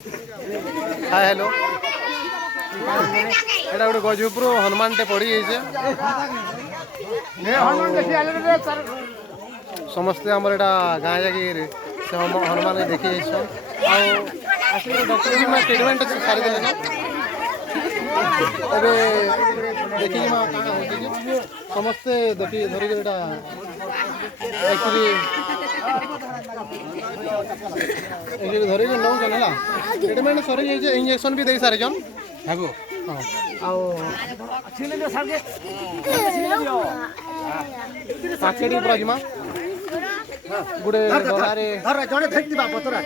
hi hello এটা গোটে গজুপুর হনুমানটে পড়ি যাইছে ସମସ୍ତେ ଆମର ଏଇଟା ଗାଁ ଯାଇକି ସେ ହନୁମାନ ଦେଖି ଯାଇଛନ୍ ଆଉ ଆସିକି ଡକ୍ଟର ବି ଟ୍ରିଟମେଣ୍ଟ ସାରିଦେଲେ ନା ଏବେ ଦେଖିଯିମା କାଣା ହେଉଛି ଯେ ସମସ୍ତେ ଦେଖି ଧରିକି ଏଇଟା ଆକ୍ଚୁଆଲି ଧରିକି ନେଉଛନ୍ ହେଲା ଟ୍ରିଟମେଣ୍ଟ ସରିଯାଇଛି ଇଞ୍ଜେକ୍ସନ୍ ବି ଦେଇ ସାରିଛନ୍ ହେବ ହଁ ଆଉ ପାଖେଡ଼ି ପୁରା ଯିମା ଗୋଟେ ଡଲାରେ ଜଣେ ଧରିଥିବା ପତରା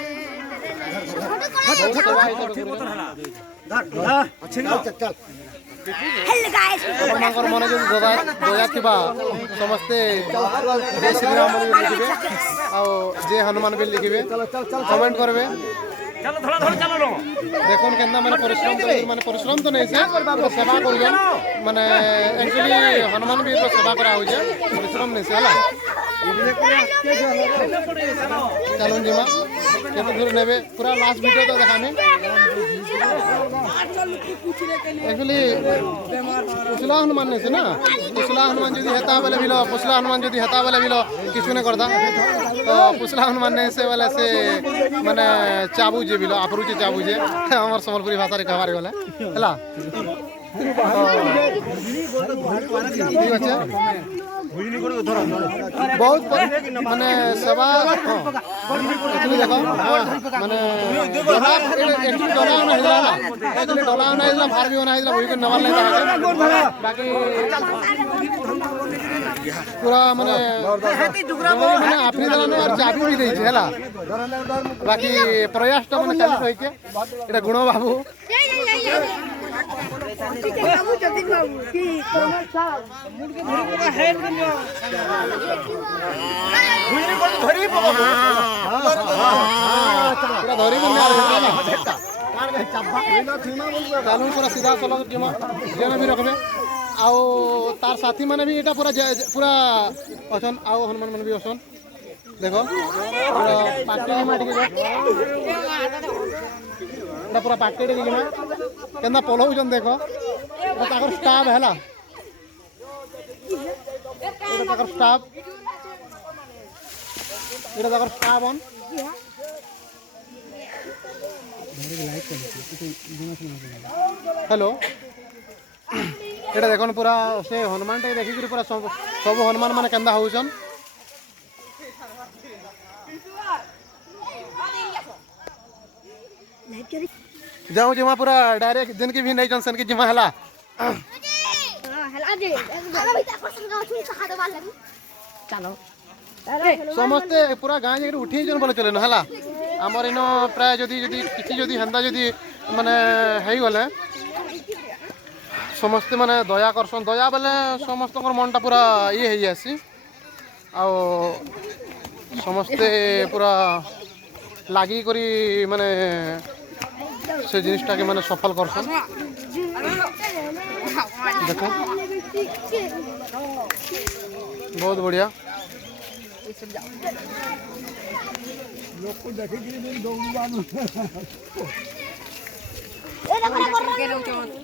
ଆପଣଙ୍କର ମନେ ଯଦି ଦୟା ଥିବା ସମସ୍ତେ ଜୟ ଶ୍ରୀରାମ ବୋଲି ଲିଖିବେ ଆଉ ଜୟ ହନୁମାନ ବି ଲିଖିବେ କମେଣ୍ଟ କରିବେ দেখুন কেন মানে পরিশ্রম তো নেই সেবা করছেন মানে একচুয়ালি হনুমান বীর সেবা করা হয়েছে পরিশ্রম নেই হ্যাঁ চলুন জিমা কেতে দূর নেবে পুরা লাস্ট ভিডিও তো দেখামি एक्चुअली पुसला हनुमान नहीं से ना पुसला हनुमान जो हेता बेले भी पुसला हनुमान जो हेता बेले भी किसी नहीं करता तो पुसला हनुमान नहीं से वाले से माने चाबुजे भी आपरुचे चाबुजे हमार सम्बलपुरी भाषा रे कहबारे वाला हैला ठीक अच्छे बहुत माने सेवा एक्चुअली देखो माने डला ना भार भी होना वही को नवाल नहीं बाकी पूरा माने माने आपनी दलान और चाबी भी देइछे हैला बाकी प्रयास तो माने चालू होइके एटा गुण बाबू पूरा सीधा चलो जेने भी रखबे आओ तार साथी माने भी एटा पूरा पूरा अछन आओ हनुमान मन भी अछन देखो पूरा पाटे माटी के एटा पूरा पाटे के जिमा केना पलौजन देखो ताकर स्टाफ हैला एटा ताकर staff Etah Takar staff on hello एटा देखन पूरा से हनुमान टे देखि पूरा सब हनुमान माने केंदा होउछन जाऊ जिमा पूरा डायरेक्ट जिनकी भी नहीं जंसन की जिमा हला चलो समस्ते पूरा गाँ जाकर उठी जन बोले चले ना आमर इन प्राय जदि किसी जदि हेन्दा जदि माने है गले समस्ते माने दया करसन दया बेले समस्त मनटा पूरा ये है जासी आ समस्ते पूरा लागी करी माने से जिनिसटा के माने सफल करसन देखो बहुत बढ़िया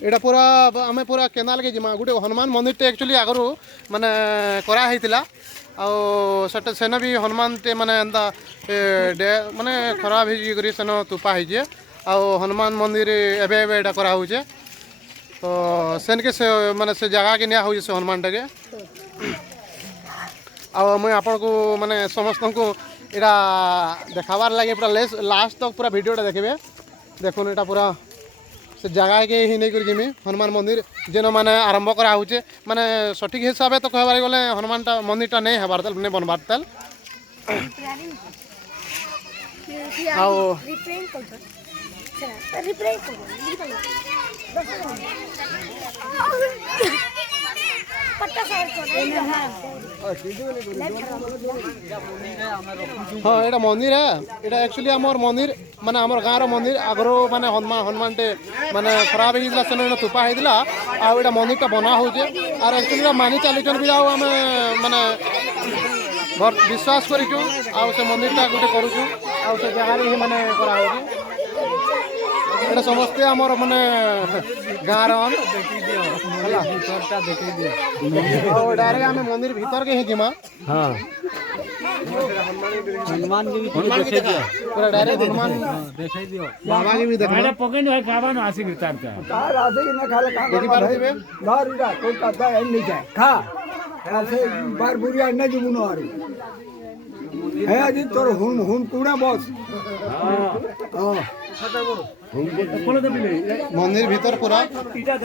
एटा पूरा आमे पूरा केनाल के जिमा गुटे हनुमान मंदिर टे एक्चुअली आगरो माने करा हेतिला आ सेटा सेना भी हनुमान टे माने एंदा माने खराब हे करी सेना तुपा हे जे आ हनुमान मंदिर एबे एबे एटा करा होजे तो सेन के से माने से जगह के निया होजे से हनुमान टे के आ मैं आपन को माने समस्त को एटा देखाबार लगे पूरा लास्ट तक पूरा वीडियोटा देखबे देखुन एटा पूरा से जगह के ही नहीं कर जिमी हनुमान मंदिर जेन माने आरंभ करा होचे माने सठिक हिसाब तो कहबार गले हनुमान टा मंदिर टा नहीं हेबार तल नहीं बनबार तल आओ हाँ एटा मंदिर है एटा एक्चुअली आमर मंदिर माने आमर गाँव मंदिर आगरो माने हनुमान टे माने खराब होइला सेन तुपा होइला आ एटा मंदिर टा बना होचे और एक्चुअली मानी चलीचन भी जाओ आमे माने विश्वास करिछु आ से मंदिर टा गोटे करूछु आ से जगह रे माने करा होचे এটা সমস্তে আমার মানে গাঁর ডাইরেক্ট আমি মন্দির ভিতরকে হি জিমা हाँ हनुमान जी भी देखे दियो পুরা ডাইরেক্ট হনুমান देखे दियो বাবা কে भी দেখবা এটা পকেন হয় খাবার না আসি বিতার কা তার আছে কি না খালে কাম দেখি পারছিবে ধরিরা কলকাতা এনে যায় খা আছে বার বুড়িয়া না জীবন আর হ্যাঁ আজি তোর হুন হুন কুড়া বস মন্দির ভিতর পুরা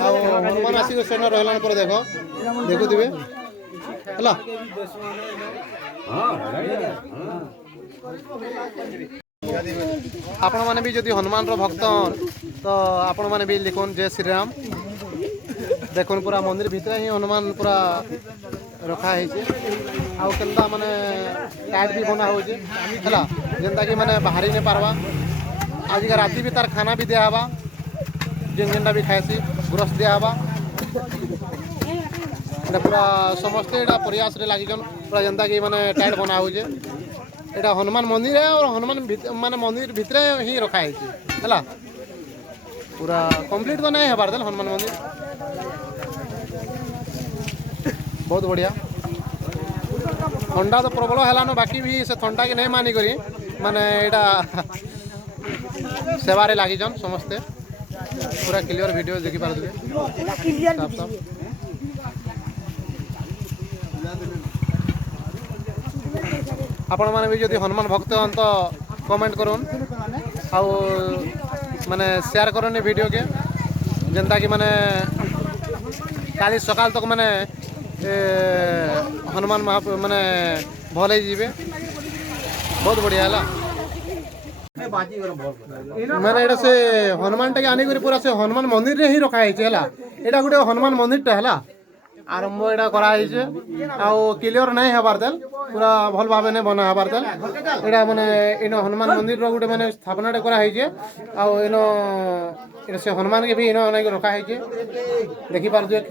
ଆଉ ହନୁମାନ ଆସିକି ସେନ ରହିଲା ପରେ ଦେଖ ଦେଖୁଥିବେ ହେଲା ଆପଣମାନେ ବି ଯଦି ହନୁମାନର ଭକ୍ତ ତ ଆପଣମାନେ ବି ଲିଖୁନ୍ ଜୟ ଶ୍ରୀରାମ ଦେଖୁନ୍ ପୁରା ମନ୍ଦିର ଭିତରେ ହିଁ ହନୁମାନ ପୁରା ରଖା ହେଇଛି ଆଉ କେନ୍ତା ମାନେ ଟାଇଟ୍ ବି ବନା ହେଉଛି ହେଲା ଯେନ୍ତାକି ମାନେ ବାହାରି ନାଇଁ ପାରବା ଆଜିକା ରାତି ବି ତାର ଖାନା ବି ଦିଆହେବା ଯେନ୍ ଯେନ୍ଟା ବି ଖାଏସି ଗୁରସ୍ ଦିଆହେବା এটা পুরা সমস্তে এটা প্রয়াসরে লাগিছন পুরা যেন্তাকি মানে টাইট বনা হচ্ছে এটা হনুমান মন্দির আর হনুমান মানে মন্দির ভিতরে হি রখা হয়েছে হলা পুরা কমপ্লিট তো নাই হবার দেন হনুমান মন্দির বহুত বঢ়িয়া ଥଣ୍ଡା ତ ପ୍ରବଳ ହେଲାନ ବାକି ବି ସେ ଥଣ୍ଡାକେ ନାଇଁ ମାନିକରି ମାନେ ଏଇଟା ସେବାରେ ଲାଗିଛନ୍ ସମସ୍ତେ ପୁରା କ୍ଲିଅର ଭିଡ଼ିଓ ଦେଖିପାରୁଥିବେ ସାଫ୍ ସାଫ୍ ଆପଣମାନେ ବି ଯଦି ହନୁମାନ ଭକ୍ତ ହନ୍ ତ କମେଣ୍ଟ କରୁନ୍ ଆଉ ମାନେ ସେୟାର କରୁନ୍ ଏ ଭିଡ଼ିଓକେ ଯେନ୍ତାକି ମାନେ କାଲି ସକାଳ ତକ ମାନେ ହନୁମାନ ମାନେ ଭଲ ହେଇଯିବେ ବହୁତ ବଢ଼ିଆ ହେଲା ମାନେ ଏଇଟା ସେ ହନୁମାନଟାକେ ଆଣିକରି ପୁରା ସେ ହନୁମାନ ମନ୍ଦିରରେ ହିଁ ରଖା ହେଇଛି ହେଲା ଏଇଟା ଗୋଟେ ହନୁମାନ ମନ୍ଦିରଟା ହେଲା ଆରମ୍ଭ ଏଇଟା କରାହେଇଛେ ଆଉ କ୍ଲିଅର ନାଇଁ ହେବାର ଦେଲ ପୁରା ଭଲ ଭାବେ ନାଇଁ ବନା ହେବାର ଦେଲ ଏଇଟା ମାନେ ଇନ ହନୁମାନ ମନ୍ଦିରର ଗୋଟେ ମାନେ ସ୍ଥାପନାଟେ କରାହେଇଛେ ଆଉ ଇନ ଏଇଟା ସେ ହନୁମାନକେ ବି ଇନ ଅନେକ ରଖା ହେଇଛେ ଦେଖିପାରୁଥିବେ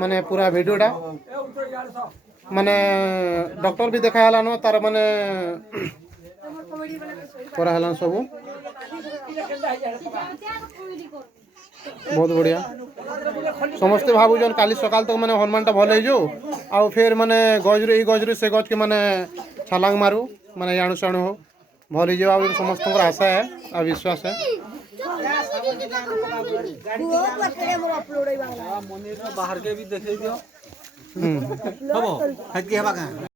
ମାନେ ପୁରା ଭିଡ଼ିଓଟା ମାନେ ଡକ୍ଟର ବି ଦେଖା ହେଲାନ ତାର ମାନେ କରା ହେଲାନ ସବୁ ବହୁତ ବଢ଼ିଆ ସମସ୍ତେ ଭାବୁଛନ୍ କାଲି ସକାଳ ତକ ମାନେ ହନୁମାନଟା ଭଲ ହେଇଯାଉ ଆଉ ଫେର ମାନେ ଗଜରୁ ଏଇ ଗଜରୁ ସେ ଗଜକେ ମାନେ ଛାଲାଙ୍ଗ ମାରୁ ମାନେ ଜାଣୁ ସାଣୁ ହଉ ଭଲ ହେଇଯିବ ଆଉ ସମସ୍ତଙ୍କର ଆଶା ହେ ଆଉ ବିଶ୍ୱାସ ହେ मंदिर बाहर के भी देखे दियो ହବ ହେକି ହେବା କାଁ